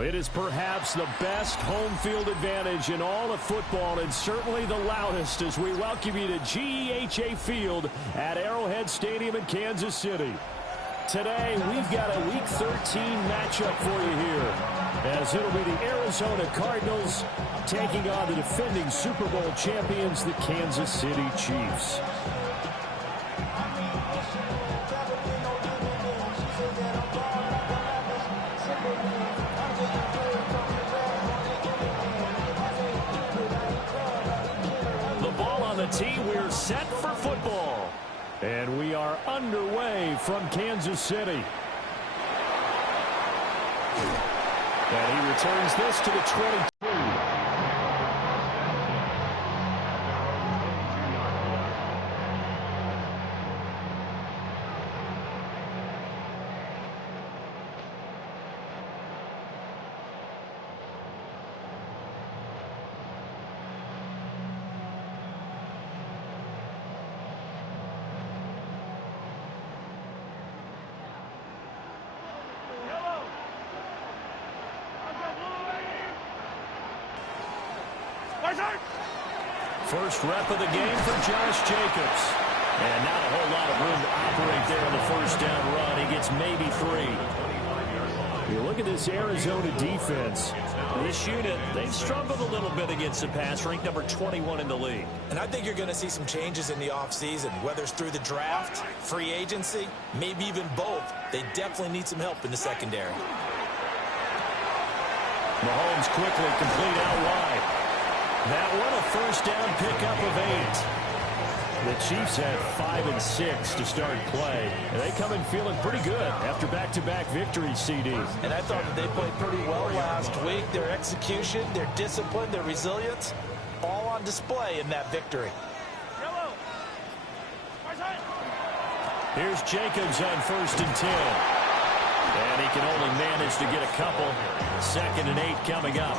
It is perhaps the best home field advantage in all of football, and certainly the loudest, as we welcome you to GEHA Field at Arrowhead Stadium in Kansas City. Today, we've got a Week 13 matchup for you here, as it'll be the Arizona Cardinals taking on the defending Super Bowl champions, the Kansas City Chiefs. Tee, we're set for football. And we are underway from Kansas City. And he returns this to the 22. First rep of the game for Josh Jacobs. And not a whole lot of room to operate there on the first down run. He gets maybe 3. You look at this Arizona defense. This unit, they've struggled a little bit against the pass, ranked number 21 in the league. And I think you're going to see some changes in the offseason, whether it's through the draft, free agency, maybe even both. They definitely need some help in the secondary. Mahomes quickly complete out wide. That one a first down pickup of 8. The Chiefs had 5 and 6 to start play. And they come in feeling pretty good after back-to-back victories, CD. And I thought that they played pretty well last week. Their execution, their discipline, their resilience, all on display in that victory. Here's Jacobs on 1st and 10. And he can only manage to get a couple. 2nd and 8 coming up.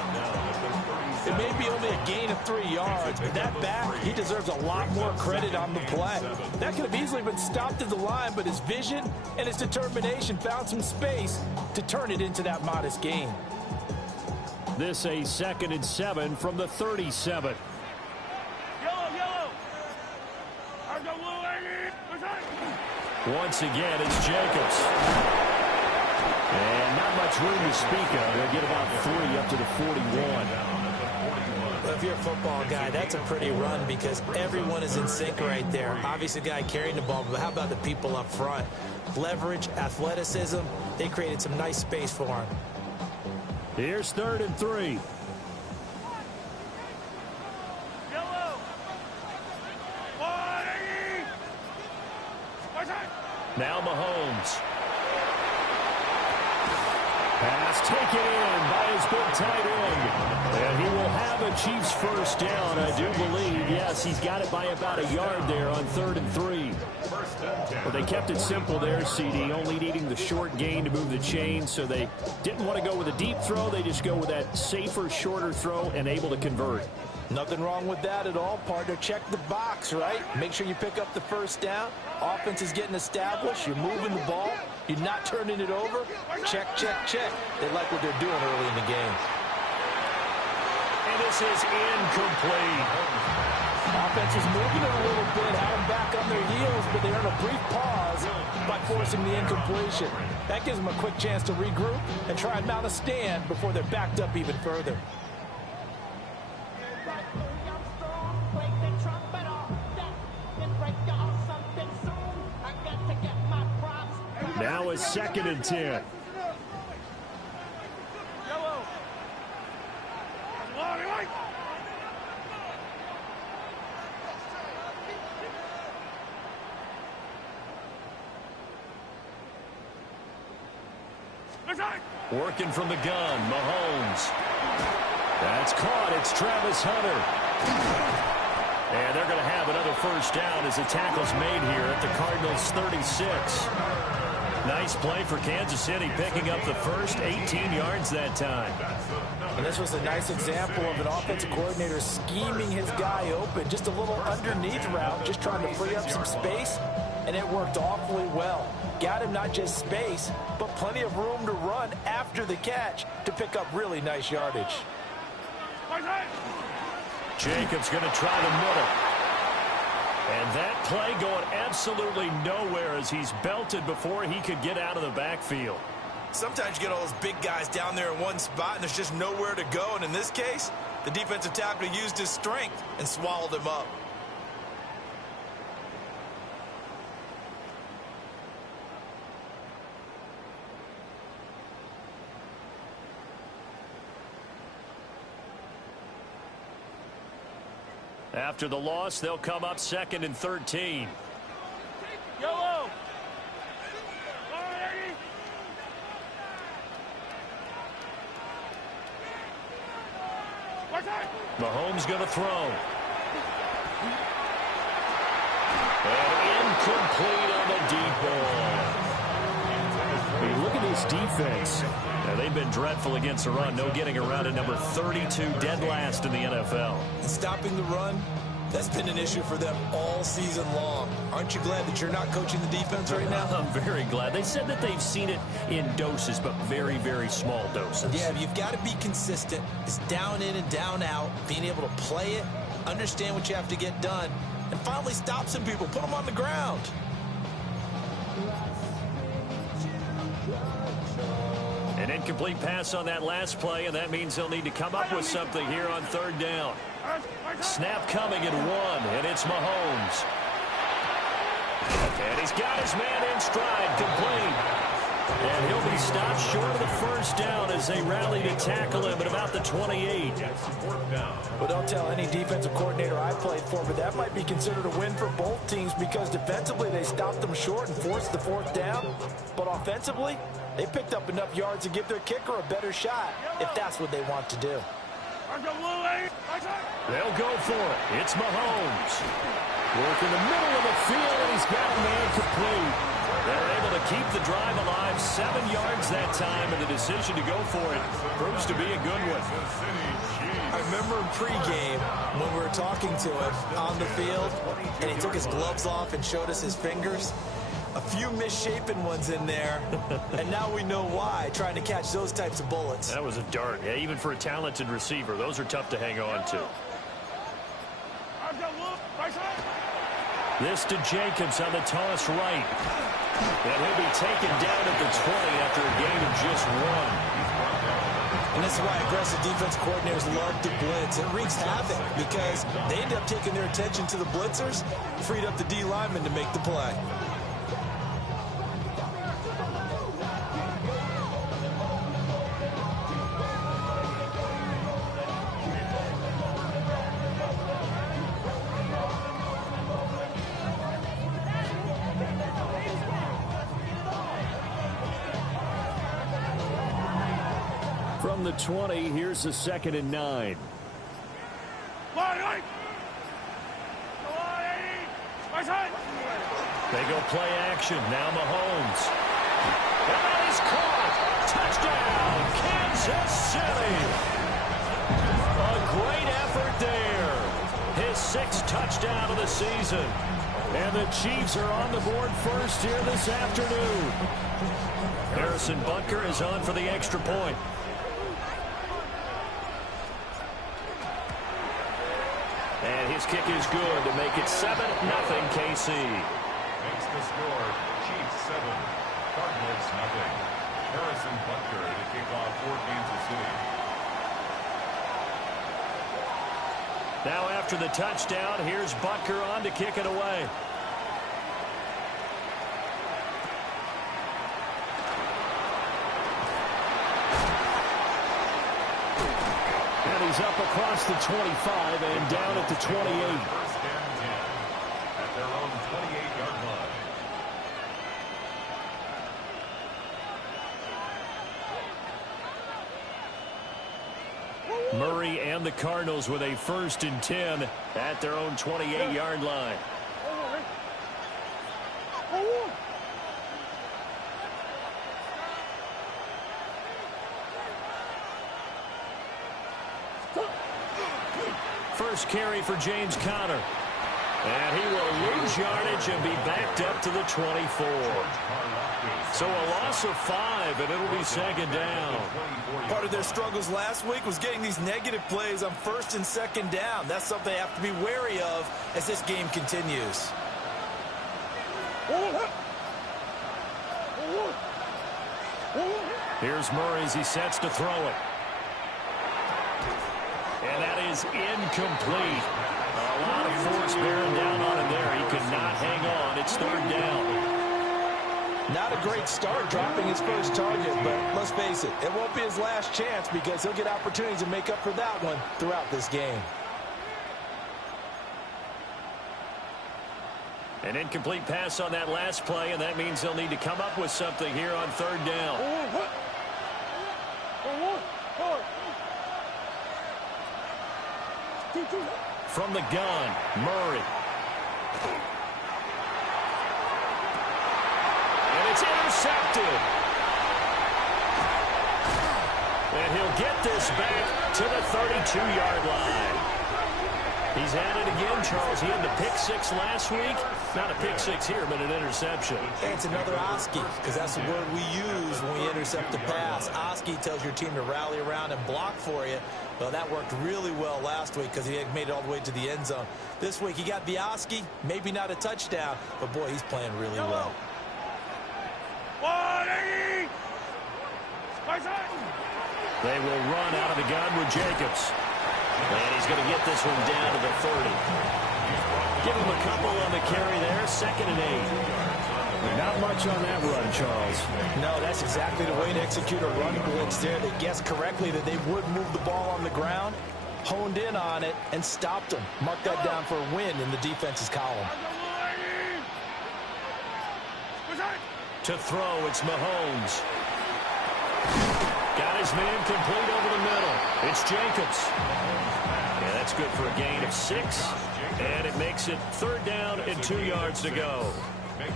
It may be only a gain of 3 yards, but that back, he deserves a lot more credit on the play. That could have easily been stopped at the line, but his vision and his determination found some space to turn it into that modest gain. This a 2nd and 7 from the 37. Once again, it's Jacobs. And not much room to speak of. They'll get about 3 up to the 41. Well, if you're a football guy, that's a pretty run because everyone is in sync right there. Obviously, the guy carrying the ball, but how about the people up front? Leverage, athleticism, they created some nice space for him. Here's 3rd and 3. Now Mahomes. Pass taken in by his big tight end. And he will have a Chiefs first down, I do believe. Yes, he's got it by about a yard there on 3rd and 3. But they kept it simple there, CD, only needing the short gain to move the chains. So they didn't want to go with a deep throw. They just go with that safer, shorter throw and able to convert. Nothing wrong with that at all, partner. Check the box, right? Make sure you pick up the first down. Offense is getting established. You're moving the ball. You're not turning it over. Check, check, check. They like what they're doing early in the game. And this is incomplete. Offense is moving it a little bit, had them back on their heels, but they earn a brief pause by forcing the incompletion. That gives them a quick chance to regroup and try and mount a stand before they're backed up even further. Now it's 2nd and 10. Working from the gun, Mahomes. That's caught. It's Travis Hunter. And they're going to have another first down as the tackle's made here at the Cardinals' 36. Nice play for Kansas City, picking up the first 18 yards that time. And this was a nice example of an offensive coordinator scheming his guy open. Just a little underneath route, just trying to free up some space, and it worked awfully well. got him not just space, but plenty of room to run after the catch to pick up really nice yardage. Jacobs going to try the middle. And that play going absolutely nowhere as he's belted before he could get out of the backfield. Sometimes you get all those big guys down there in one spot and there's just nowhere to go. And in this case, the defensive tackle used his strength and swallowed him up. After the loss, they'll come up 2nd and 13. Yellow. Mahomes going to throw. And incomplete on the deep ball. I mean, look at this defense. Now, they've been dreadful against the run. No getting around at number 32, dead last in the NFL. Stopping the run, that's been an issue for them all season long. Aren't you glad that you're not coaching the defense right now? I'm very glad. They said that they've seen it in doses, but very, very small doses. Yeah, you've got to be consistent. It's down in and down out, being able to play it, understand what you have to get done, and finally stop some people, put them on the ground. An incomplete pass on that last play, and that means they'll need to come up with something here on 3rd down. Snap coming at 1, and it's Mahomes. And he's got his man in stride, complete. And he'll be stopped short of the 1st down as they rally to tackle him at about the 28. Well, don't tell any defensive coordinator I played for, but that might be considered a win for both teams because defensively they stopped them short and forced the 4th down. But offensively, they picked up enough yards to give their kicker a better shot if that's what they want to do. They'll go for it. It's Mahomes. Work in the middle of the field, and he's got a man complete. They're able to keep the drive alive, 7 yards that time, and the decision to go for it proves to be a good one. I remember in pregame when we were talking to him on the field, and he took his gloves off and showed us his fingers. A few misshapen ones in there, and now we know why, trying to catch those types of bullets. That was a dart. Yeah, even for a talented receiver, those are tough to hang on to. This to Jacobs on the toss right. And he'll be taken down at the 20 after a gain of just 1. And this is why aggressive defense coordinators love to blitz. It wreaks havoc because they end up taking their attention to the blitzers, freed up the D lineman to make the play. From the 20, here's the 2nd and 9. They go play action. Now Mahomes. And that is caught. Touchdown, Kansas City. A great effort there. His 6th touchdown of the season. And the Chiefs are on the board first here this afternoon. Harrison Butker is on for the extra point. And his kick is good to make it 7-0 KC. Makes the score Chiefs 7, Cardinals 0. Harrison Butker to kick off for Kansas City. Now after the touchdown, here's Butker on to kick it away. And he's up across the 25 and down at the 28. First and 10 at their own 28-yard line. Murray and the Cardinals with a 1st and 10 at their own 28-yard line. First carry for James Conner. And he will lose yardage and be backed up to the 24. So a loss of 5, and it'll be second down. Part of their struggles last week was getting these negative plays on first and second down. That's something they have to be wary of as this game continues. Here's Murray as he sets to throw it. And that is incomplete. A lot of force bearing down on him there. He could not hang on. It's third down. Not a great start dropping his first target, but let's face it, it won't be his last chance because he'll get opportunities to make up for that one throughout this game. An incomplete pass on that last play, and that means they'll need to come up with something here on third down. From the gun, Murray. And it's intercepted. And he'll get this back to the 32-yard line. He's at it again, Charles. He had the pick 6 last week. Not a pick 6 here, but an interception. And it's another Oski, because that's the word we use when we intercept the pass. Oski tells your team to rally around and block for you. Well, that worked really well last week because he had made it all the way to the end zone. This week, he got the Oski, maybe not a touchdown, but boy, he's playing really well. They will run out of the gun with Jacobs. And he's going to get this one down to the 30. Give him a couple on the carry there. 2nd and 8. Not much on that run, Charles. No, that's exactly the way to execute a run blitz there. They guessed correctly that they would move the ball on the ground, honed in on it, and stopped them. Mark that down for a win in the defense's column. To throw, it's Mahomes. Got his man complete over the middle. It's Jacobs. Yeah, that's good for a gain of 6. And it makes it third down and 2 yards to go.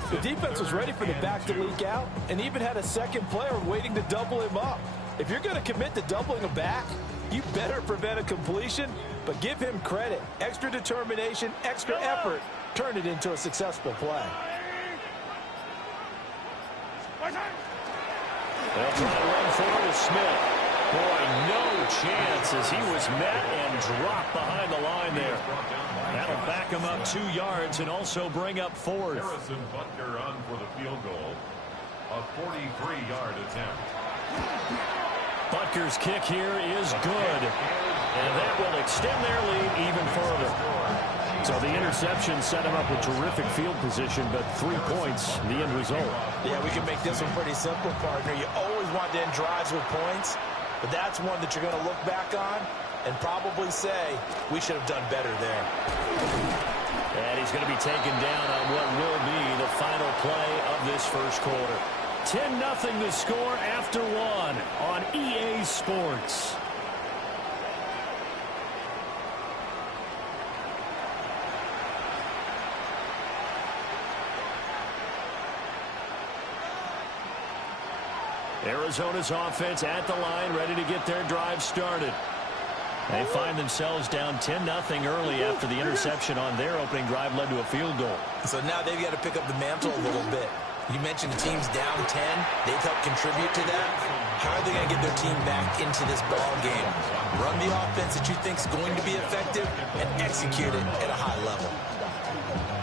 The defense was ready for the back to leak out and even had a second player waiting to double him up. If you're going to commit to doubling a back, you better prevent a completion, but give him credit. Extra determination, extra effort, turn it into a successful play. They'll try to run forward with Smith. Boy, no chance as he was met and dropped behind the line there. That'll back him up 2 yards and also bring up 4th. Harrison Butker on for the field goal. A 43-yard attempt. Butker's kick here is good. And that will extend their lead even further. So the interception set him up with terrific field position, but 3 points, the end result. Yeah, we can make this one pretty simple, partner. You always want to end drives with points, but that's one that you're going to look back on and probably say, we should have done better there. And he's going to be taken down on what will be the final play of this first quarter. 10-0 the score after 1 on EA Sports. Arizona's offense at the line, ready to get their drive started. They find themselves down 10-0 early after the interception on their opening drive led to a field goal. So now they've got to pick up the mantle a little bit. You mentioned teams down 10. They've helped contribute to that. How are they going to get their team back into this ball game? Run the offense that you think is going to be effective and execute it at a high level.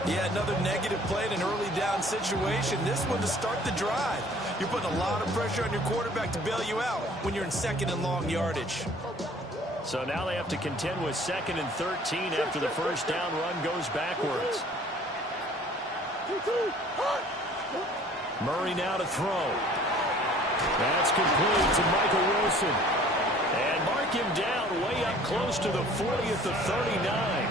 Yeah, another negative play in an early down situation. This one to start the drive. You're putting a lot of pressure on your quarterback to bail you out when you're in 2nd and long yardage. So now they have to contend with 2nd and 13 after the first down run goes backwards. Murray now to throw. That's complete to Michael Wilson. And mark him down way up close to the 40 at the 39.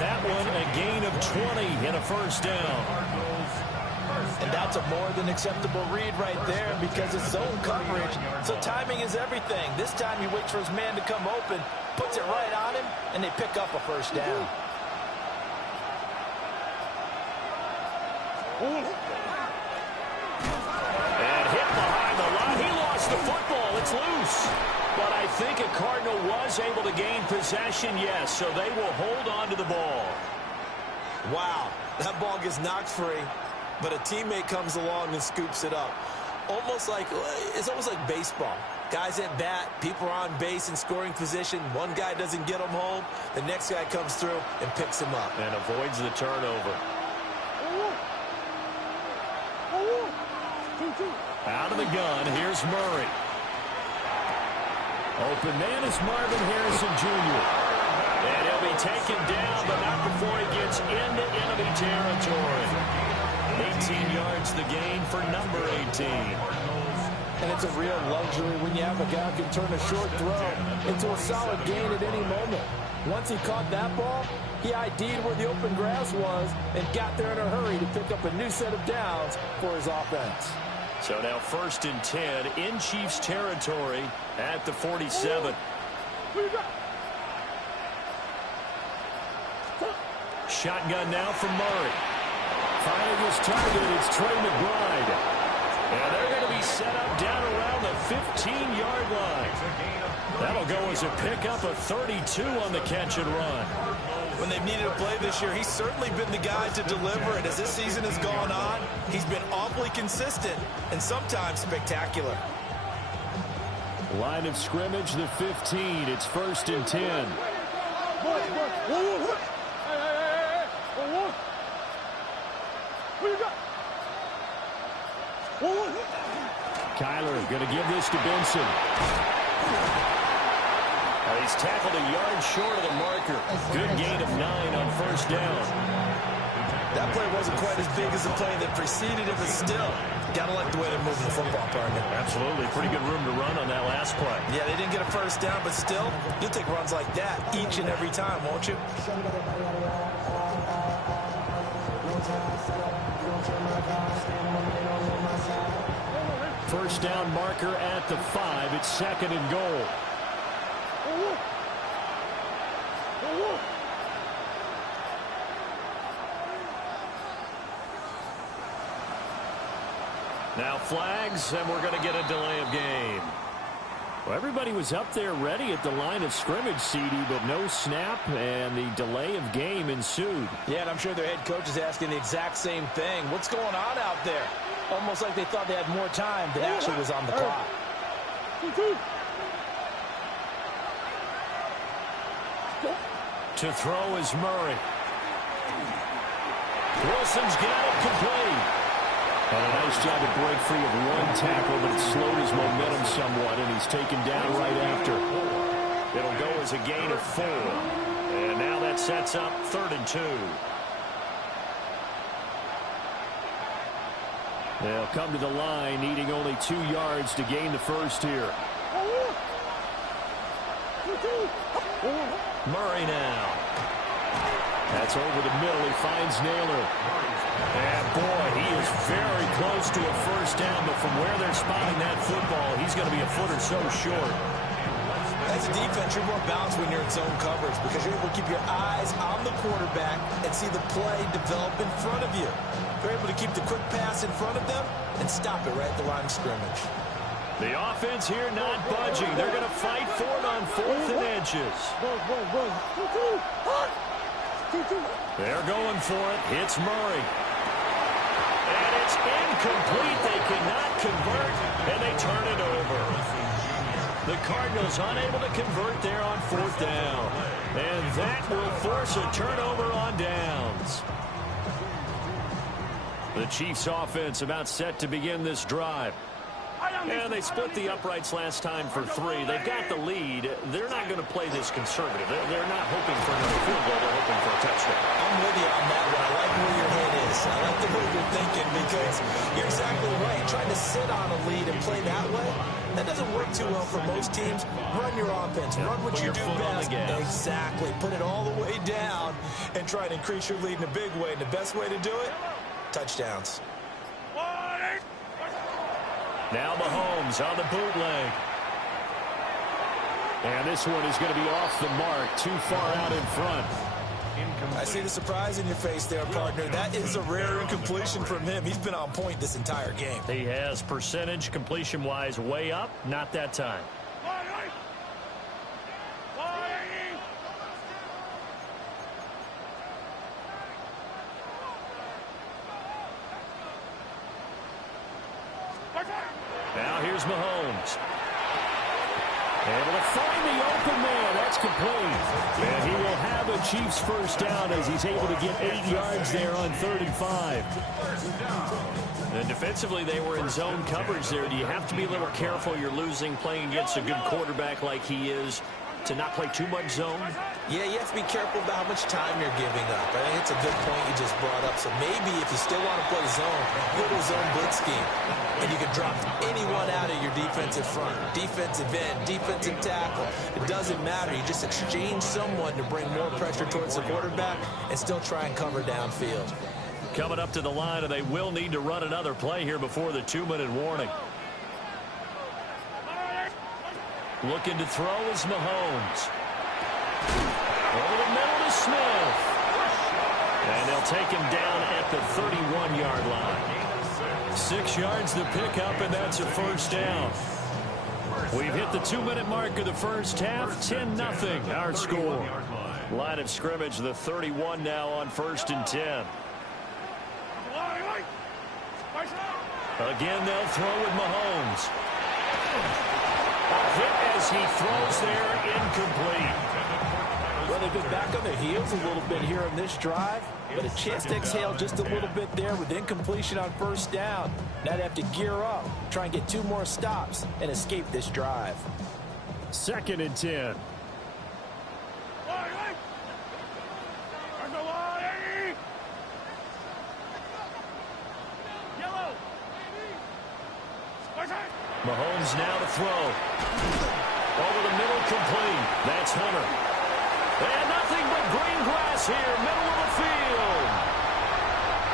That one a gain of 20 and a first down. And that's a more than acceptable read right there because it's zone coverage. So timing is everything. This time he waits for his man to come open, puts it right on him, and they pick up a first down. And hit behind the line. He lost the football. It's loose. But I think a Cardinal was able to gain possession, yes, so they will hold on to the ball. Wow, that ball gets knocked free. but a teammate comes along and scoops it up. It's almost like baseball. Guys at bat, people are on base in scoring position. One guy doesn't get them home. The next guy comes through and picks him up. And avoids the turnover. Out of the gun, here's Murray. Open man is Marvin Harrison Jr. And he'll be taken down, but not before he gets into enemy territory. 18 yards the gain for number 18. And it's a real luxury when you have a guy who can turn a short throw into a solid gain at any moment. Once he caught that ball, he ID'd where the open grass was and got there in a hurry to pick up a new set of downs for his offense. So now 1st and 10 in Chiefs territory at the 47. Shotgun now from Murray. Finding his target, it's Trey McBride. And they're going to be set up down around the 15-yard line. That'll go as a pickup of 32 on the catch and run. When they've needed a play this year, he's certainly been the guy to deliver it. As this season has gone on, he's been awfully consistent and sometimes spectacular. Line of scrimmage, the 15. It's 1st and 10. Kyler going to give this to Benson. He's tackled a yard short of the marker. Good gain of 9 on 1st down. That play wasn't quite as big as the play that preceded it, but still, got to like the way they're moving the football, partner. Absolutely. Pretty good room to run on that last play. Yeah, they didn't get a 1st down, but still, you'll take runs like that each and every time, won't you? First down marker at the 5. It's 2nd and goal. Now flags, and we're going to get a delay of game. Well, everybody was up there ready at the line of scrimmage, CD, but no snap, and the delay of game ensued. Yeah, and I'm sure their head coach is asking the exact same thing. What's going on out there? Almost like they thought they had more time than actually was on the clock. To throw is Murray. Wilson's got it complete. And a nice job to break free of one tackle, but it slowed his momentum somewhat, and he's taken down right after. It'll go as a gain of 4. And now that sets up 3rd and 2. They'll come to the line, needing only 2 yards to gain the first here. Murray now. That's over the middle. He finds Naylor. And, boy, he is very close to a 1st down, but from where they're spotting that football, he's going to be a foot or so short. As a defense, you're more balanced when you're in zone coverage because you're able to keep your eyes on the quarterback and see the play develop in front of you. They're able to keep the quick pass in front of them and stop it right at the line of scrimmage. The offense here not budging. They're going to fight for it on 4th and inches. They're going for it. Hits Murray. And it's incomplete. They cannot convert, and they turn it over. The Cardinals unable to convert there on 4th down. And that will force a turnover on downs. The Chiefs offense about set to begin this drive. And they split the uprights last time for 3. They've got the lead. They're not going to play this conservative. They're not hoping for another field goal. They're hoping for a touchdown. I'm with you on that one. I like where your head is. I like the way you're thinking because you're exactly right. Trying to sit on a lead and play that way, that doesn't work too well for most teams. Run your offense. Run what you do best. Exactly. Put it all the way down and try to increase your lead in a big way. And the best way to do it, touchdowns. Now Mahomes on the bootleg. And this one is going to be off the mark, too far out in front. I see the surprise in your face there, partner. That is a rare incompletion from him. He's been on point this entire game. He has percentage completion-wise way up, not that time. Now here's Mahomes. Able to find the open man. That's complete. And he will have a Chiefs first down as he's able to get 8 yards there on 3rd and 5. And defensively, they were in zone coverage there. Do you have to be a little careful? You're losing playing against a good quarterback like he is to not play too much zone? Yeah, you have to be careful about how much time you're giving up. I think it's a good point you just brought up. So maybe if you still want to play zone, go to a zone blitz scheme. And you can drop anyone out of your defensive front. Defensive end, defensive tackle. It doesn't matter. You just exchange someone to bring more pressure towards the quarterback and still try and cover downfield. Coming up to the line, and they will need to run another play here before the 2-minute warning. Looking to throw is Mahomes. Over the middle to Smith. And they'll take him down at the 31-yard line. 6 yards to pick up, and that's a first down. We've hit the 2-minute mark of the first half. 10-0 our score. Line of scrimmage, the 31 now on 1st and 10. Again, they'll throw with Mahomes. A hit as he throws there, incomplete. Well, they've been back on their heels a little bit here on this drive, but a chance to exhale just a little bit there with incompletion on first down. Now they have to gear up, try and get 2 more stops, and escape this drive. 2nd and 10. Mahomes now to throw. Over the middle, complete. That's Hunter. And nothing but green grass here, middle of the field.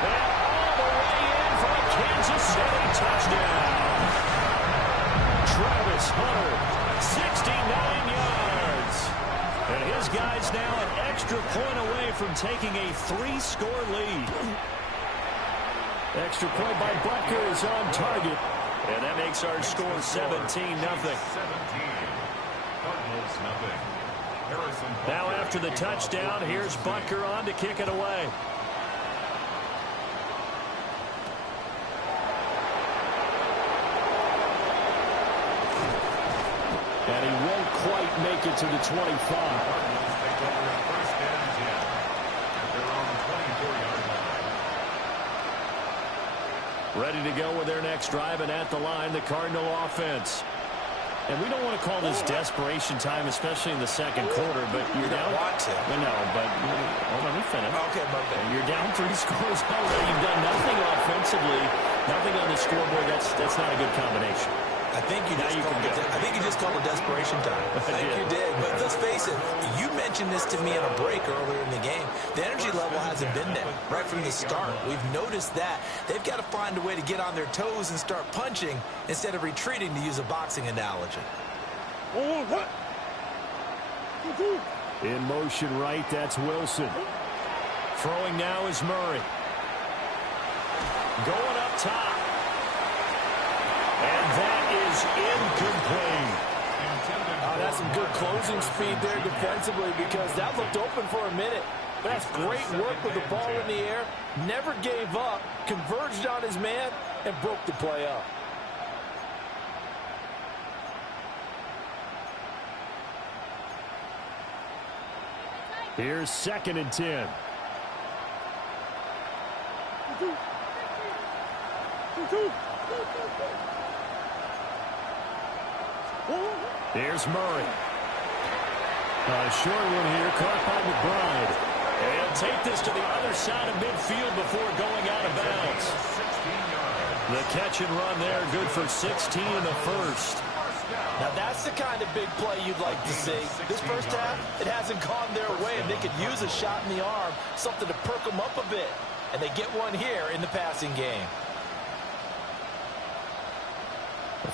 And all the way in for a Kansas City touchdown. Travis Hunter, 69 yards. And his guys now an extra point away from taking a 3-score lead. Extra point by Butker is on target. And that makes our score 17-0. 17. Cardinals, nothing. Now after the touchdown, here's Butker on to kick it away. And he won't quite make it to the 25. Cardinals take over at 1st and 10. At their own 24-yard line. Ready to go with their next drive, and at the line, the Cardinal offense. And we don't want to call this desperation time, especially in the second quarter, but you're down. Want to. No, but hold on, let me finish. Okay, okay. You're down 3 scores already. You've done nothing offensively, nothing on the scoreboard. That's not a good combination. I think you just called it desperation time. I think you did. But let's face it, you mentioned this to me on a break earlier in the game. The energy level hasn't been there right from the start. We've noticed that. They've got to find a way to get on their toes and start punching instead of retreating, to use a boxing analogy. In motion right, that's Wilson. Throwing now is Murray. Going up top. And that is incomplete. That's some good closing speed there defensively, because that looked open for a minute. But that's great work with the ball in the air. Never gave up, converged on his man, and broke the play up. Here's 2nd and 10. Here's Murray. A short one here, caught by McBride. And he'll take this to the other side of midfield before going out of bounds. The catch and run there, good for 16 in the first. Now that's the kind of big play you'd like to see. This first half, it hasn't gone their way, and they could use a shot in the arm, something to perk them up a bit. And they get one here in the passing game.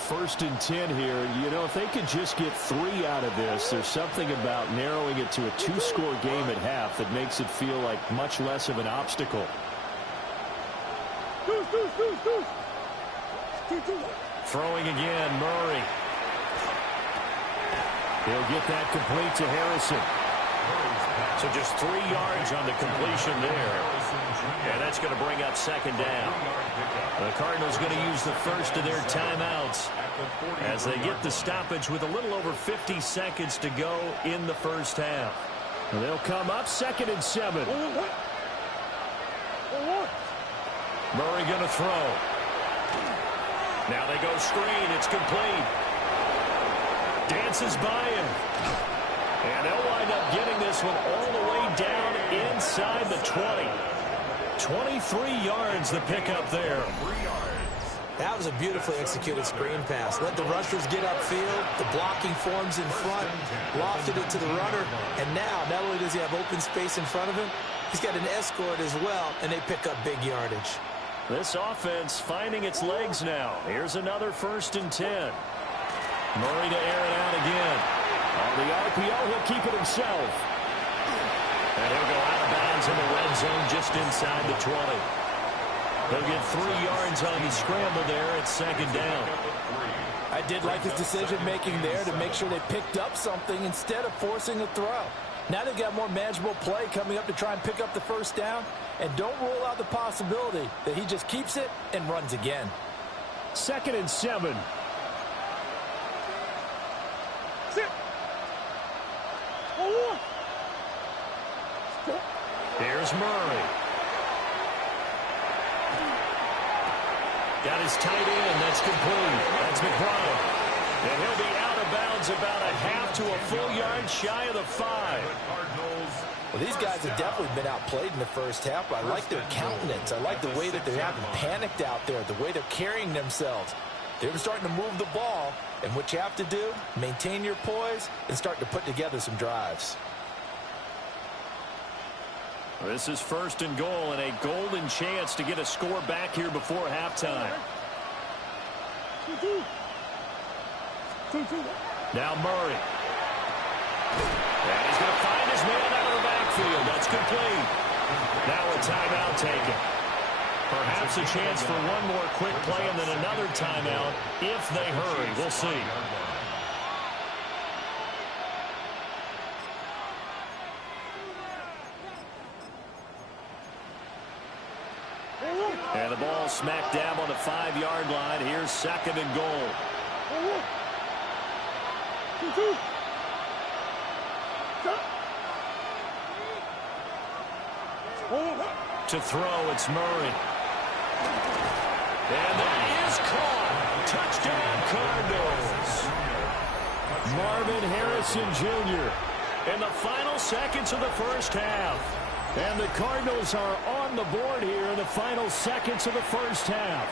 1st and 10 here. You know, if they could just get 3 out of this, there's something about narrowing it to a 2-score game at half that makes it feel like much less of an obstacle. Throwing again, Murray. He'll get that complete to Harrison. So just 3 yards on the completion there. And that's going to bring up second down. The Cardinals going to use the first of their timeouts as they get the stoppage with a little over 50 seconds to go in the first half. And they'll come up 2nd and 7. Murray going to throw. Now they go screen. It's complete. Dances by him. And they'll wind up getting this one all the way down inside the 20. 23 yards the pickup there. That was a beautifully executed screen pass. Let the rushers get upfield. The blocking forms in front. Lofted it to the runner. And now, not only does he have open space in front of him, he's got an escort as well, and they pick up big yardage. This offense finding its legs now. Here's another 1st and 10. Murray to air it out again. On the RPO, he'll keep it himself. And he'll go out of bounds in the red zone just inside the 20. They'll get 3 yards on the scramble there at 2nd down. I did like his decision-making there to make sure they picked up something instead of forcing a throw. Now they've got more manageable play coming up to try and pick up the 1st down. And don't rule out the possibility that he just keeps it and runs again. 2nd and 7. Here's Murray. Got his tight end. That's complete. That's McBride. And he'll be out of bounds about a half to a full yard shy of the 5. Well, these guys have definitely been outplayed in the first half. I like their countenance. I like the way that they haven't panicked out there, the way they're carrying themselves. They're starting to move the ball, and what you have to do, maintain your poise and start to put together some drives. This is 1st and goal and a golden chance to get a score back here before halftime. Now Murray. And he's going to find his man out of the backfield. That's complete. Now a timeout taken. Perhaps a chance for one more quick play and then another timeout if they hurry. We'll see. And the ball smack dab on the 5-yard line. Here's 2nd and goal. To throw, it's Murray. And that is caught. Touchdown, Cardinals. Marvin Harrison Jr. in the final seconds of the first half. And the Cardinals are on the board here in the final seconds of the first half.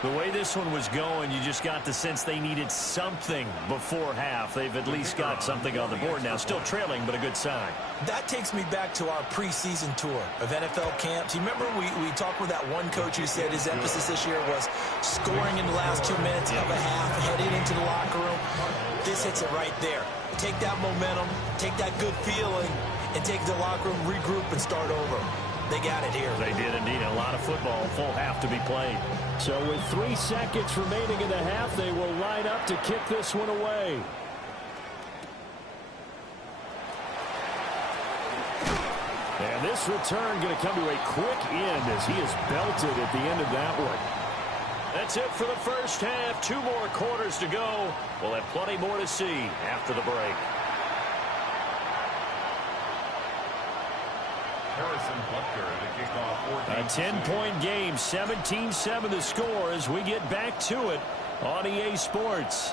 The way this one was going, you just got the sense they needed something before half. They've at least got something on the board now. Still trailing, but a good sign. That takes me back to our preseason tour of NFL camps. You remember we talked with that one coach who said his emphasis this year was scoring in the last 2 minutes of a half, heading into the locker room. This hits it right there. Take that momentum, take that good feeling, and take the locker room, regroup, and start over. They got it here. They did indeed. A lot of football, full half to be played. So with 3 seconds remaining in the half, they will line up to kick this one away. And this return going to come to a quick end as he is belted at the end of that one. That's it for the first half. 2 more quarters to go. We'll have plenty more to see after the break. A 10-point game, 17-7 the score as we get back to it on EA Sports.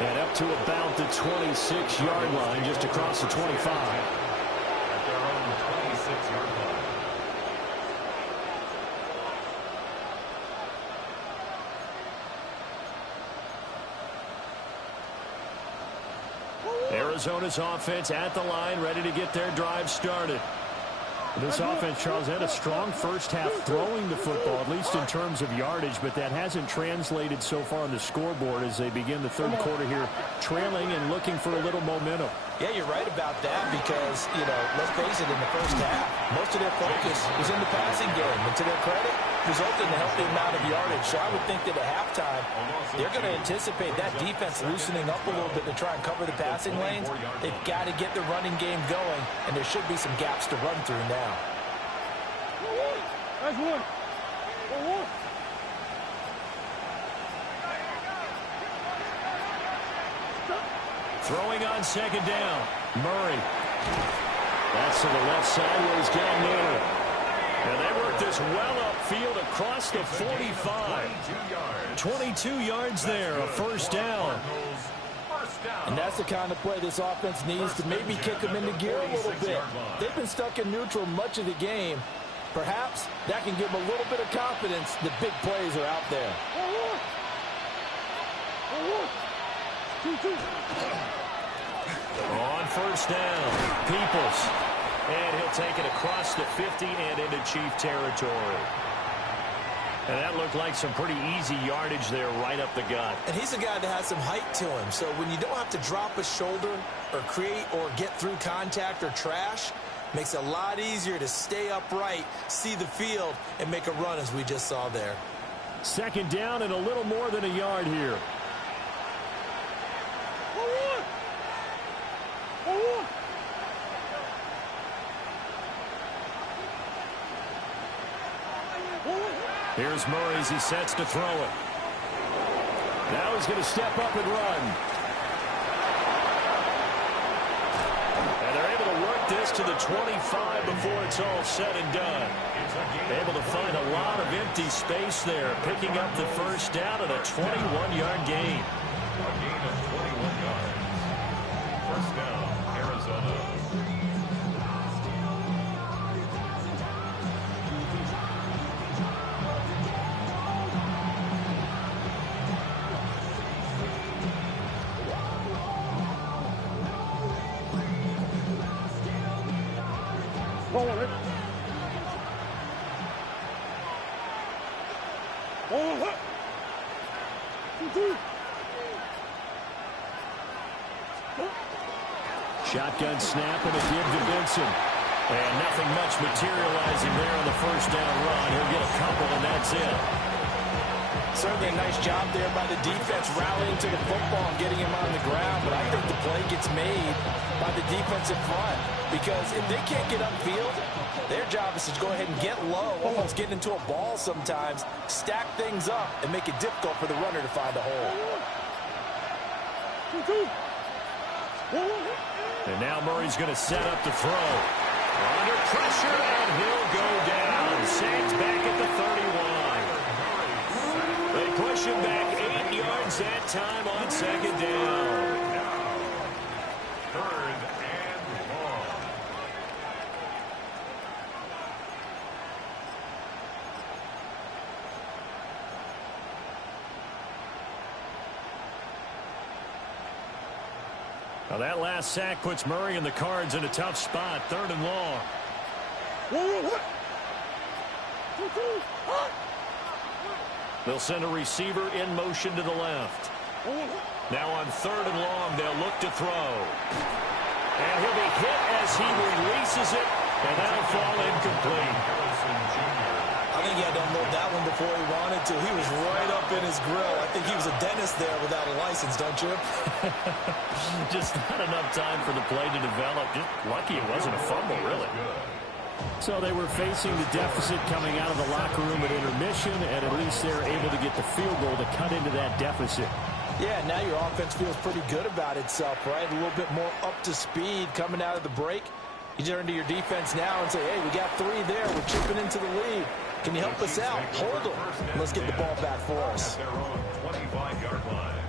And up to about the 26-yard line, just across the 25. At their own 26-yard line. Arizona's offense at the line, ready to get their drive started. This offense, Charles, had a strong first half throwing the football, at least in terms of yardage, but that hasn't translated so far on the scoreboard as they begin the third quarter here, trailing and looking for a little momentum. Yeah, you're right about that because, let's face it, in the first half, most of their focus was in the passing game. And to their credit, resulted in a healthy amount of yardage. So I would think that at halftime, they're going to anticipate that defense loosening up a little bit to try and cover the passing lanes. They've got to get the running game going, and there should be some gaps to run through now. That's one. Throwing on second down. Murray. That's to the left side where he's got Miller. And they work this well upfield across the 45. 22 yards there, a first down. And that's the kind of play this offense needs to maybe kick them into gear a little bit. They've been stuck in neutral much of the game. Perhaps that can give them a little bit of confidence that big plays are out there. On first down, Peoples. And he'll take it across the 50 and into Chief territory. And that looked like some pretty easy yardage there right up the gut. And he's a guy that has some height to him. So when you don't have to drop a shoulder or create or get through contact or trash, makes it a lot easier to stay upright, see the field, and make a run as we just saw there. Second down and a little more than a yard here. Here's Murray as he sets to throw it. Now he's going to step up and run. And they're able to work this to the 25 before it's all said and done. Able to find a lot of empty space there, picking up the first down and a 21-yard gain. A gain of 21 yards. First down, Arizona. Shotgun snap and a give to Benson. And nothing much materializing there on the first down run. He'll get a couple, and that's it. Certainly a nice job there by the defense rallying to the football and getting him on the ground. But I think the play gets made by the defensive front. Because if they can't get upfield, their job is to go ahead and get low, almost get into a ball sometimes, stack things up, and make it difficult for the runner to find a hole. And now Murray's going to set up to throw. Under pressure, and he'll go down. Sacked back at the 31. They push him back 8 yards that time on second down. Third and long. Now that last sack puts Murray and the Cards in a tough spot. Third and long. They'll send a receiver in motion to the left. Now on third and long, they'll look to throw. And he'll be hit as he releases it, and that'll fall incomplete. I think he had to unload that one before he wanted to. He was right up in his grill. I think he was a dentist there without a license, don't you? Just not enough time for the play to develop. Just lucky it wasn't a fumble, really. So they were facing the deficit coming out of the locker room at intermission, and at least they're able to get the field goal to cut into that deficit. Yeah, now your offense feels pretty good about itself, right? A little bit more up to speed coming out of the break. You turn to your defense now and say, hey, we got 3 there. We're chipping into the lead. Can you help us out? Hold them. Let's get the ball back for us. At their own 25-yard line.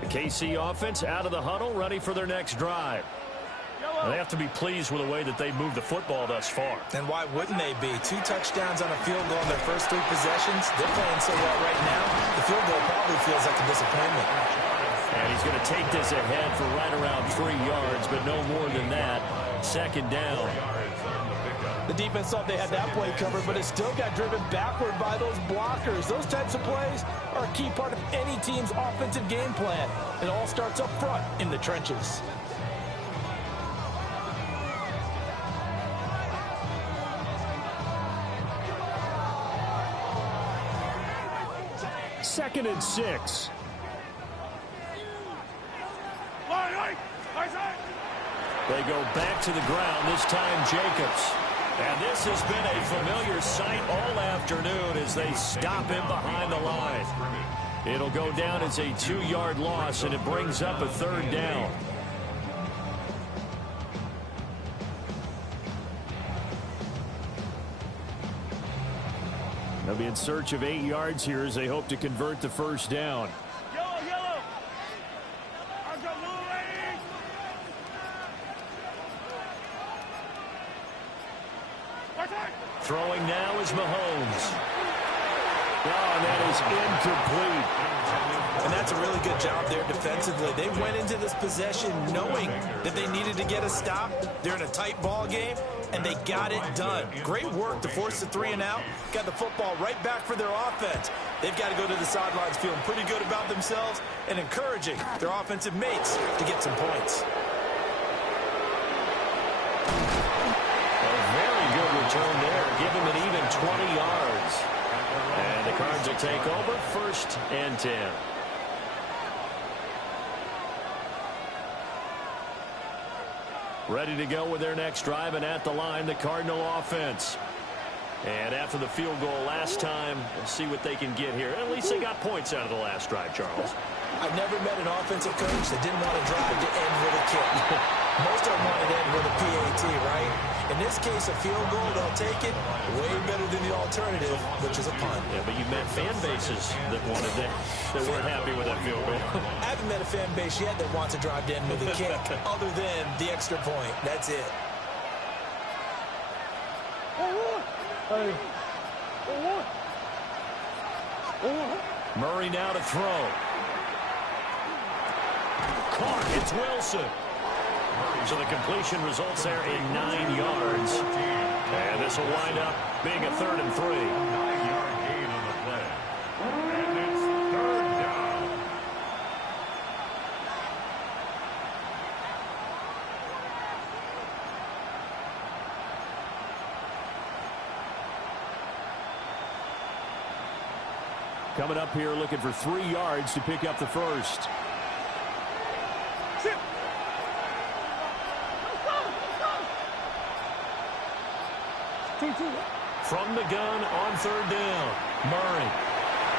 The KC offense out of the huddle, ready for their next drive. They have to be pleased with the way that they moved the football thus far. And why wouldn't they be? 2 touchdowns on a field goal in their first 3 possessions. They're playing so well right now, the field goal probably feels like a disappointment. And he's going to take this ahead for right around 3 yards, but no more than that. Second down. 4 yards on the pickup. The defense thought they had that play covered, but it still got driven backward by those blockers. Those types of plays are a key part of any team's offensive game plan. It all starts up front in the trenches. Second and 6. They go back to the ground, this time Jacobs. And this has been a familiar sight all afternoon as they stop him behind the line. It'll go down as a 2-yard loss, and it brings up a 3rd down. They'll be in search of 8 yards here as they hope to convert the 1st down. Throwing now is Mahomes. Oh, and that is incomplete. And that's a really good job there defensively. They went into this possession knowing that they needed to get a stop. They're in a tight ball game, and they got it done. Great work to force the 3 and out. Got the football right back for their offense. They've got to go to the sidelines feeling pretty good about themselves and encouraging their offensive mates to get some points. Return there, give him an even 20 yards. And the Cards will take over, 1st and 10. Ready to go with their next drive, and at the line, the Cardinal offense. And after the field goal last time, we'll see what they can get here. At least they got points out of the last drive, Charles. I've never met an offensive coach that didn't want to drive to end with a kick. Most of them want to end with a PAT, right? In this case, a field goal, they'll take it. Way better than the alternative, which is a punt. Yeah, but you met fan bases that wanted that weren't happy with that field goal. I haven't met a fan base yet that wants to drive to end with a kick, other than the extra point. That's it. Murray now to throw. Caught. It's Wilson. So the completion results there in 9 yards. And this will wind up being a 3rd and 3. 9-yard gain on the play. And it's 3rd down. Coming up here looking for 3 yards to pick up the 1st. From the gun on 3rd down, Murray.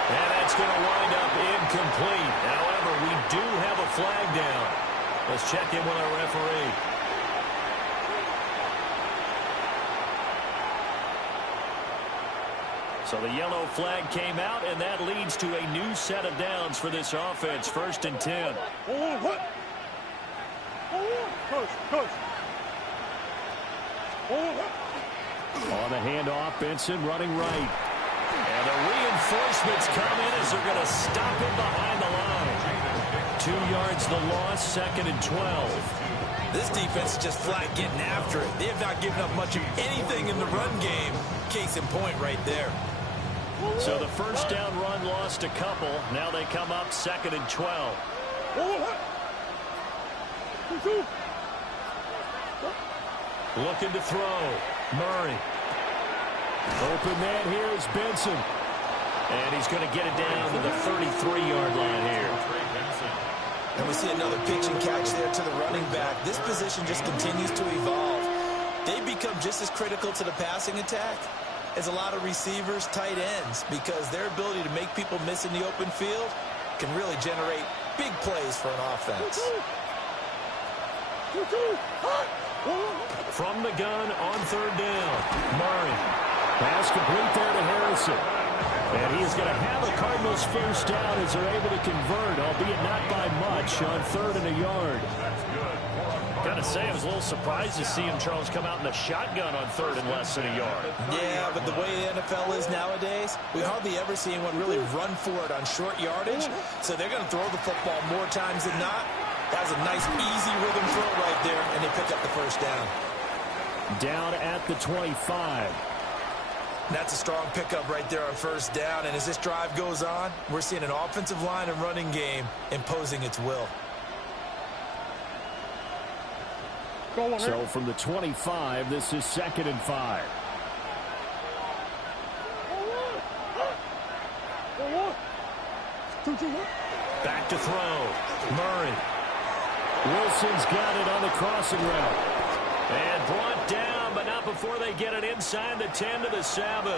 And that's going to wind up incomplete. However, we do have a flag down. Let's check in with our referee. So the yellow flag came out, and that leads to a new set of downs for this offense. 1st and 10. On the handoff, Benson running right. And the reinforcements come in as they're going to stop him behind the line. 2 yards the loss, 2nd and 12. This defense is just flat getting after it. They have not given up much of anything in the run game. Case in point right there. So the 1st down run lost a couple. Now they come up 2nd and 12. Looking to throw. Murray. Open man here is Benson. And he's going to get it down to the 33-yard line here. And we see another pitch and catch there to the running back. This position just continues to evolve. They become just as critical to the passing attack as a lot of receivers, tight ends, because their ability to make people miss in the open field can really generate big plays for an offense. From the gun on 3rd down, Murray. Pass complete there to Harrison. And he is going to have a Cardinals 1st down as they're able to convert, albeit not by much, on 3rd and a yard. Got to say, I was a little surprised to see him, Charles, come out in the shotgun on 3rd and less than a yard. Yeah, but the way the NFL is nowadays, we hardly ever see anyone really run for it on short yardage. So they're going to throw the football more times than not. That was a nice, easy rhythm throw right there, and they pick up the 1st down. down at the 25. That's a strong pickup right there on first down. And as this drive goes on, we're seeing an offensive line and running game imposing its will. So from the 25, this is 2nd and 5. Back to throw. Murray. Wilson's got it on the crossing route. And brought down, but not before they get it inside the 10 to the 7.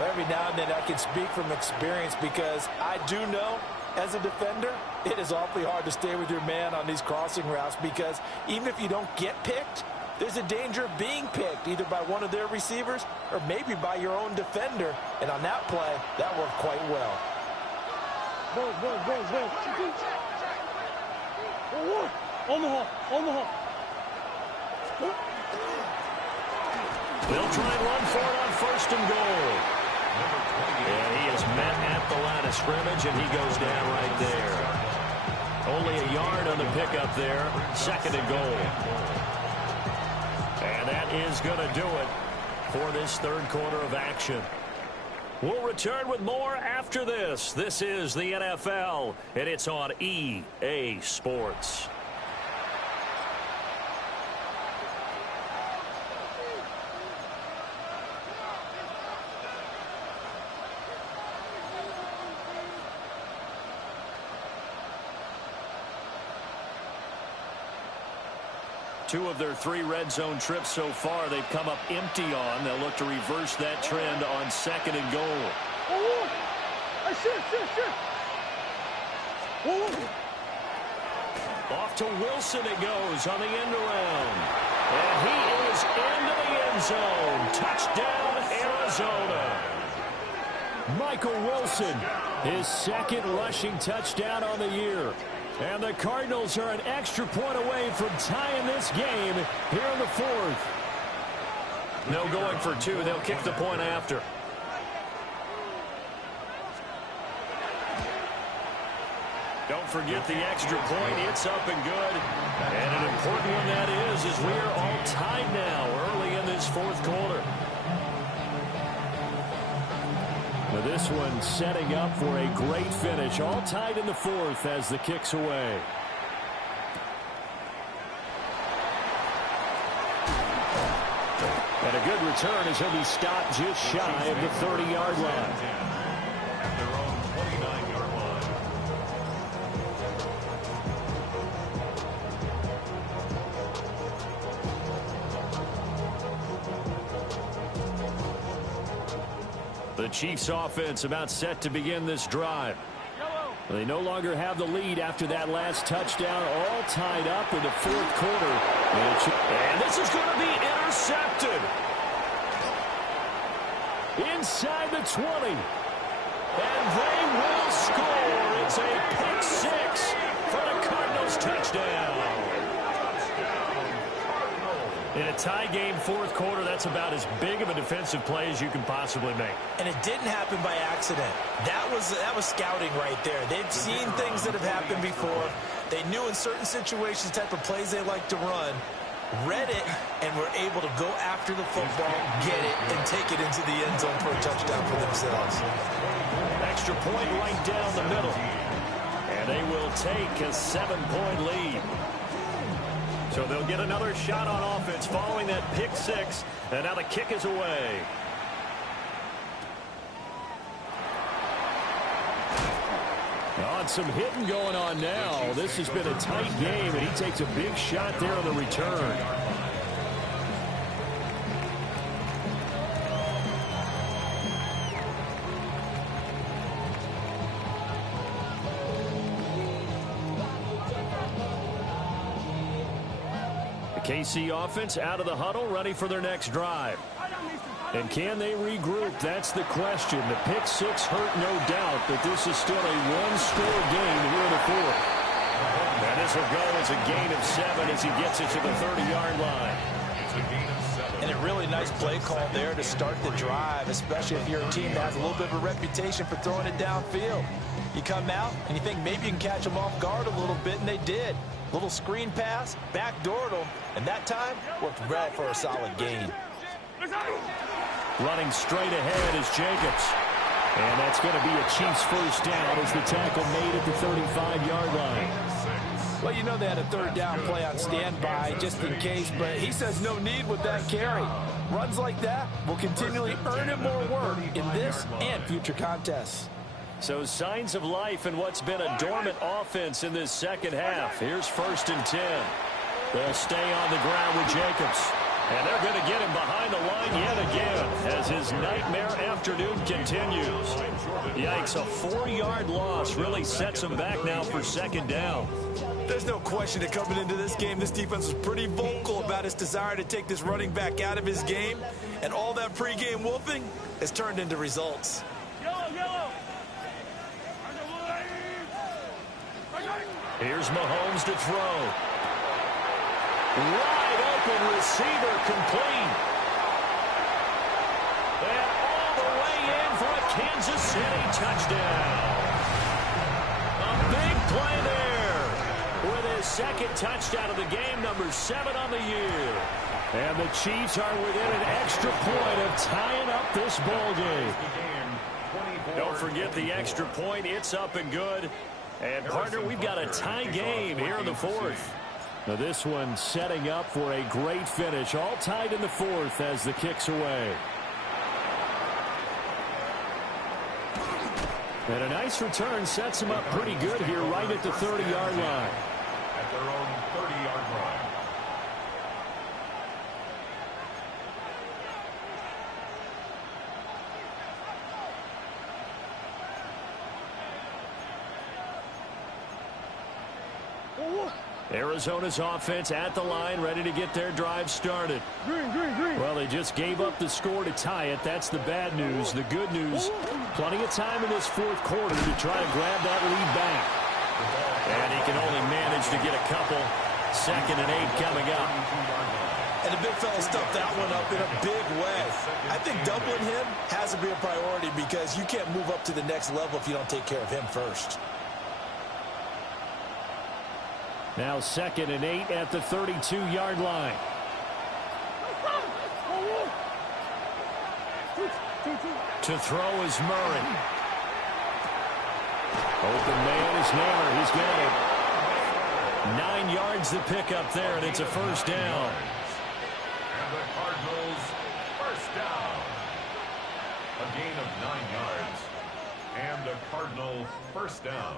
Every now and then I can speak from experience because I do know as a defender it is awfully hard to stay with your man on these crossing routes because even if you don't get picked, there's a danger of being picked either by one of their receivers or maybe by your own defender. And on that play, that worked quite well. They'll try and run for it on 1st and goal. And he is met at the line of scrimmage, and he goes down right there. Only a yard on the pickup there. 2nd and goal. And that is going to do it for this 3rd quarter of action. We'll return with more after this. This is the NFL, and it's on EA Sports. Two of their 3 red zone trips so far, they've come up empty on. They'll look to reverse that trend on 2nd and goal. Off to Wilson it goes on the end around. And he is into the end zone. Touchdown, Arizona. Michael Wilson, his 2nd rushing touchdown on the year. And the Cardinals are an extra point away from tying this game here in the 4th. No going for 2. They'll kick the point after. Don't forget the extra point. It's up and good. And an important one that is as we are all tied now early in this 4th quarter. Now this one setting up for a great finish. All tied in the 4th as the kick's away. And a good return as he'll be stopped just shy of the 30-yard line. At their own 29-yard line. The Chiefs offense about set to begin this drive. They no longer have the lead after that last touchdown, all tied up in the 4th quarter. And this is going to be intercepted. Inside the 20. And they will score. It's a pick 6 for the Cardinals touchdown. In a tie game 4th quarter, that's about as big of a defensive play as you can possibly make. And it didn't happen by accident. That was scouting right there. They'd seen things that have happened before. They knew in certain situations the type of plays they like to run, read it, and were able to go after the football, get it, and take it into the end zone for a touchdown for themselves. Extra point right down the middle. And they will take a 7-point lead. So they'll get another shot on offense following that pick 6. And now the kick is away. On some hitting going on now. This has been a tight game, and he takes a big shot there on the return. KC offense out of the huddle, ready for their next drive. And can they regroup? That's the question. The pick 6 hurt, no doubt, but this is still a one-score game here in the 4th. And this will go as a gain of 7 as he gets it to the 30-yard line. It's a gain of 7. And a really nice play call there to start the drive, especially if you're a team that has a little bit of a reputation for throwing it downfield. You come out and you think maybe you can catch them off guard a little bit, and they did. Little screen pass, backdoored them, and that time worked well for a solid gain. Running straight ahead is Jacobs. And that's going to be a Chiefs first down as the tackle made at the 35-yard line. Well, you know they had a third down play on standby just in case, but he says no need with that carry. Runs like that will continually earn him more work in this and future contests. So signs of life in what's been a dormant offense in this second half. Here's 1st and 10. They'll stay on the ground with Jacobs. And they're going to get him behind the line yet again as his nightmare afternoon continues. Yikes, a 4-yard loss really sets him back now for 2nd down. There's no question that coming into this game, this defense was pretty vocal about its desire to take this running back out of his game. And all that pregame wolfing has turned into results. Here's Mahomes to throw. Wide open receiver complete. And all the way in for a Kansas City touchdown. A big play there with his 2nd touchdown of the game, number 7 on the year. And the Chiefs are within an extra point of tying up this ball game. Don't forget the extra point. It's up and good. And, partner, we've got a tie game here in the 4th. Now this one setting up for a great finish. All tied in the 4th as the kick's away. And a nice return sets him up pretty good here right at the 30-yard line. At their own 30-yard line. Arizona's offense at the line, ready to get their drive started. Well, they just gave up the score to tie it. That's the bad news. The good news, plenty of time in this 4th quarter to try to grab that lead back. And he can only manage to get a couple. 2nd and 8 coming up. And the big fella stuffed that one up in a big way. I think doubling him has to be a priority because you can't move up to the next level if you don't take care of him first. Now 2nd and 8 at the 32-yard line. To throw is Murray. Open man is Naylor. He's got it. 9 yards the pickup there, and it's a first down. And the Cardinals first down. A gain of 9 yards. And the Cardinal first down.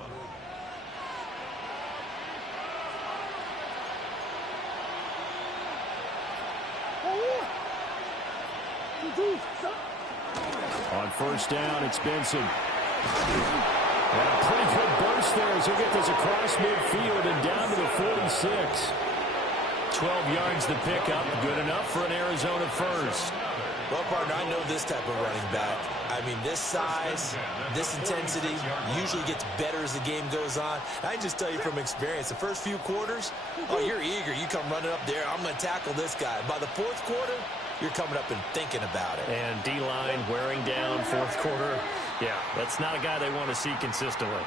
On first down, it's Benson. And a pretty good burst there as he'll get this across midfield and down to the 46. 12 yards the pickup. Good enough for an Arizona first. Well, partner, I know this type of running back. I mean, this size, this intensity usually gets better as the game goes on. I can just tell you from experience, the first few quarters, oh, you're eager. You come running up there, I'm going to tackle this guy. By the 4th quarter, you're coming up and thinking about it. And D-line wearing down 4th quarter. Yeah, that's not a guy they want to see consistently.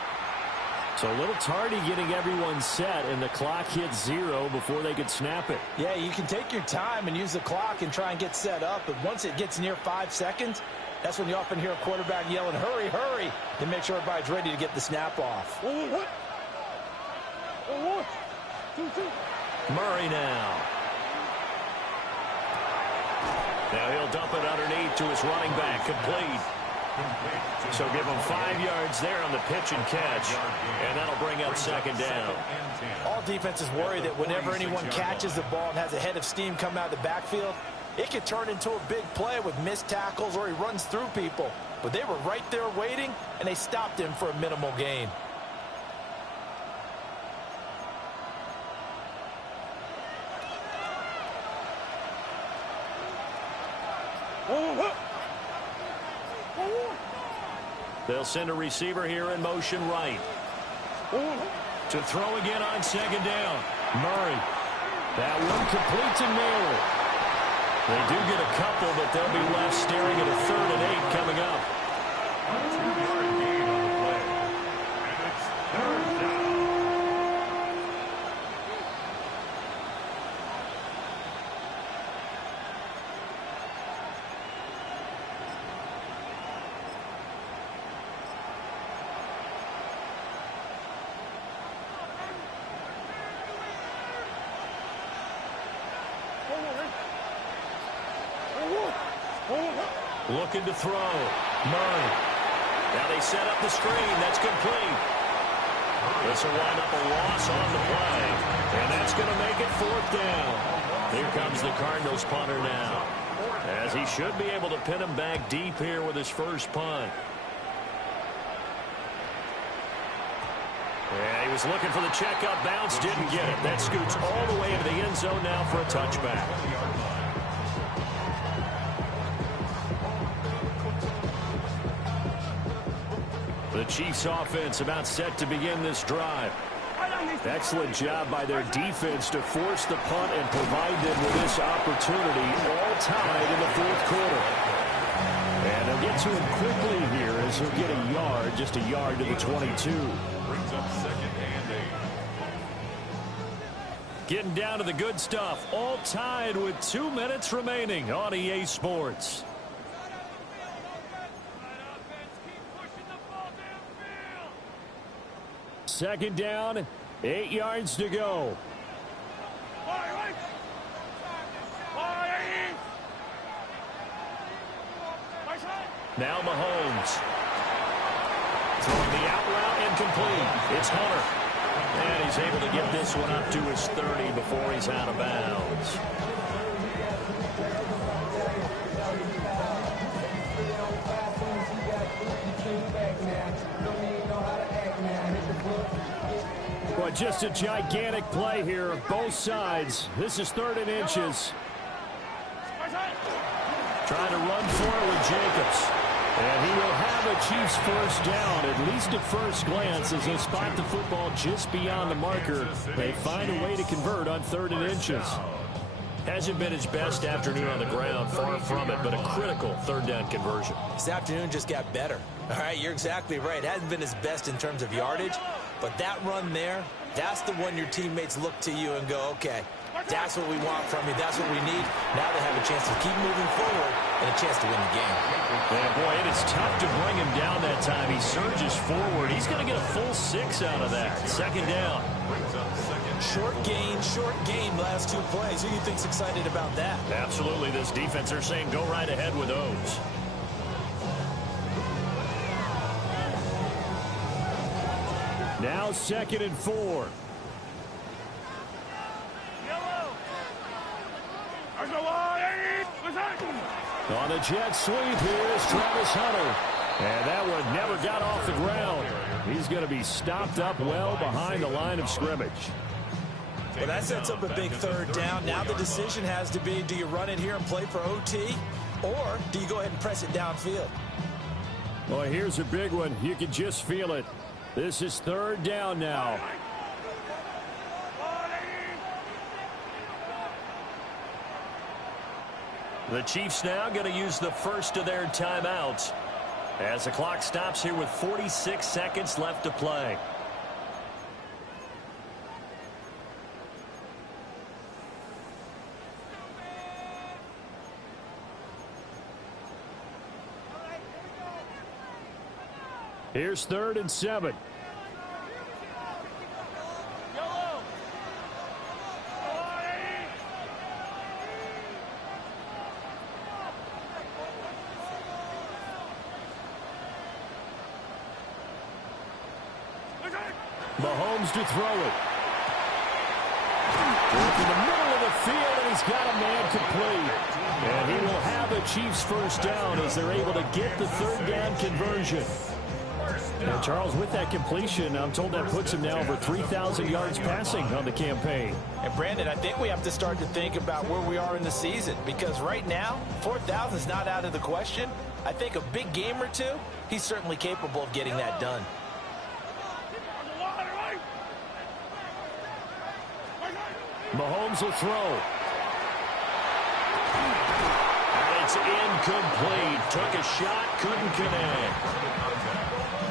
So a little tardy getting everyone set, and the clock hits 0 before they could snap it. Yeah, you can take your time and use the clock and try and get set up, but once it gets near 5 seconds, that's when you often hear a quarterback yelling, hurry, hurry, to make sure everybody's ready to get the snap off. Murray now. Now he'll dump it underneath to his running back, complete. So give him 5 yards there on the pitch and catch, and that'll bring up 2nd down. All defenses worry that whenever anyone catches the ball and has a head of steam come out of the backfield, it could turn into a big play with missed tackles or he runs through people. But they were right there waiting, and they stopped him for a minimal gain. They'll send a receiver here in motion right. To throw again on 2nd down. Murray. That one complete to Naylor. They do get a couple, but they'll be left staring at a 3rd and 8 coming up. A 2-yard gain on the play. And it's 3rd down. Looking to throw. Murray. Now they set up the screen. That's complete. This will wind up a loss on the play. And that's going to make it 4th down. Here comes the Cardinals punter now, as he should be able to pin him back deep here with his first punt. Yeah, he was looking for the checkup bounce. Didn't get it. That scoots all the way into the end zone now for a touchback. The Chiefs offense about set to begin this drive. Excellent job by their defense to force the punt and provide them with this opportunity, all tied in the 4th quarter. And they'll get to him quickly here as he'll get a yard, just a yard to the 22. Brings up 2nd and 8. Getting down to the good stuff, all tied with 2 minutes remaining on EA Sports. Second down, 8 yards to go. Now Mahomes. Throwing the out route incomplete. It's Hunter. And he's able to get this one up to his 30 before he's out of bounds. Well, just a gigantic play here, both sides. This is 3rd and inches. Trying to run for it with Jacobs. And he will have a Chiefs first down, at least at first glance, as they spot the football just beyond the marker. They find a way to convert on 3rd and inches. Hasn't been his best afternoon on the ground, far from it, but a critical 3rd down conversion. This afternoon just got better. All right, you're exactly right. Hasn't been his best in terms of yardage, but that run there, that's the one your teammates look to you and go, okay, that's what we want from you. That's what we need. Now they have a chance to keep moving forward and a chance to win the game. Yeah, boy, it is tough to bring him down that time. He surges forward. He's going to get a full 6 out of that. 2nd down. Short gain, last 2 plays. Who do you think's excited about that? Absolutely. This defense, they're saying go right ahead with those. Now 2nd and 4. On the jet sweep, here is Travis Hunter. And that one never got off the ground. He's going to be stopped up well behind the line of scrimmage. Well, that sets up a big 3rd down. Now the decision has to be, do you run it here and play for OT, or do you go ahead and press it downfield? Well, here's a big one. You can just feel it. This is 3rd down now. The Chiefs now going to use the first of their timeouts as the clock stops here with 46 seconds left to play. Here's 3rd and 7. Mahomes to throw it. Work in the middle of the field, and he's got a man complete. And he will have a Chiefs first down as they're able to get the 3rd down conversion. Now, Charles, with that completion, I'm told that puts him now over 3,000 yards passing on the campaign. And, Brandon, I think we have to start to think about where we are in the season, because right now, 4,000 is not out of the question. I think a big game or two, he's certainly capable of getting that done. Mahomes will throw. It's incomplete. Took a shot, couldn't connect.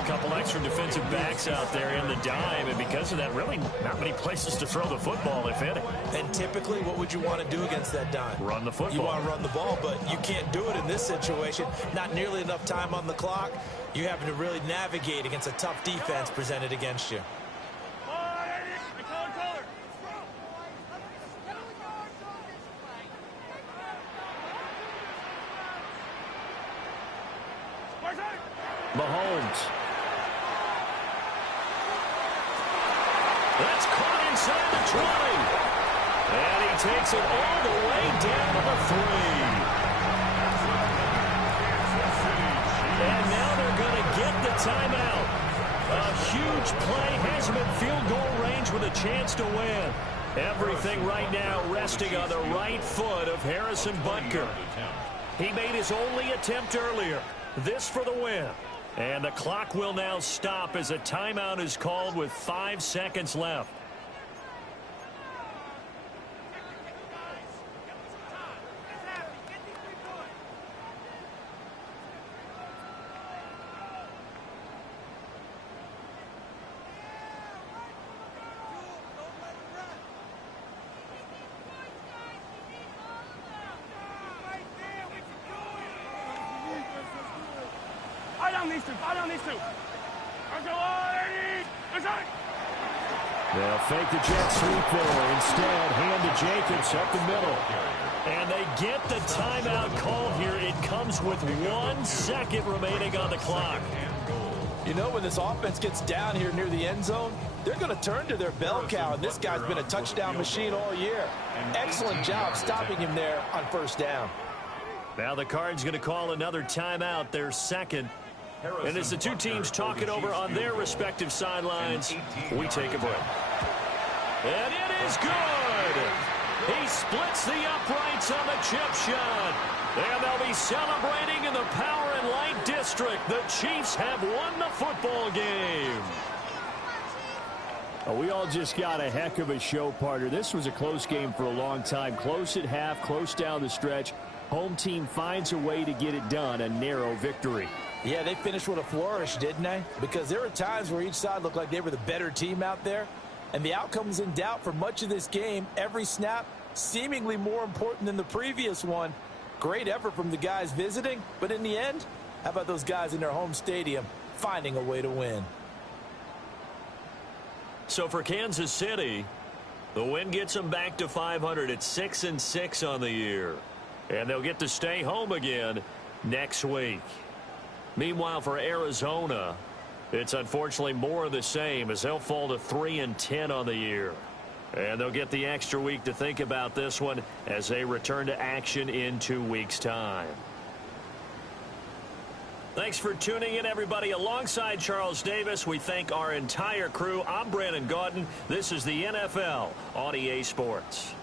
A couple extra defensive backs out there in the dime, and because of that, really not many places to throw the football, if any. And typically, what would you want to do against that dime? Run the football. You want to run the ball, but you can't do it in this situation. Not nearly enough time on the clock. You having to really navigate against a tough defense presented against you. Mahomes. That's caught inside the 20. And he takes it all the way down to the 3. And now they're going to get the timeout. A huge play has him in field goal range with a chance to win. Everything right now resting on the right foot of Harrison Butker. He made his only attempt earlier. This for the win. And the clock will now stop as a timeout is called with 5 seconds left. They'll fake the jet sweep there. Instead, hand to Jacobs up the middle. And they get the timeout called here. It comes with 1 second remaining on the clock. You know, when this offense gets down here near the end zone, they're going to turn to their bell cow, and this guy's been a touchdown machine all year. Excellent job stopping him there on first down. Now the Cards going to call another timeout, their second. And as the two teams talk it over on their respective sidelines, we take a break. And it is good. He splits the uprights on the chip shot. And they'll be celebrating in the Power and Light District. The Chiefs have won the football game. We all just got a heck of a show, partner. This was a close game for a long time. Close at half, close down the stretch. Home team finds a way to get it done, a narrow victory. Yeah, they finished with a flourish, didn't they? Because there were times where each side looked like they were the better team out there. And the outcome was in doubt for much of this game. Every snap seemingly more important than the previous one. Great effort from the guys visiting. But in the end, how about those guys in their home stadium finding a way to win? So for Kansas City, the win gets them back to 500 at 6-6 on the year. And they'll get to stay home again next week. Meanwhile, for Arizona, it's unfortunately more of the same as they'll fall to 3-10 on the year. And they'll get the extra week to think about this one as they return to action in 2 weeks' time. Thanks for tuning in, everybody. Alongside Charles Davis, we thank our entire crew. I'm Brandon Gaudin. This is the NFL on EA Sports.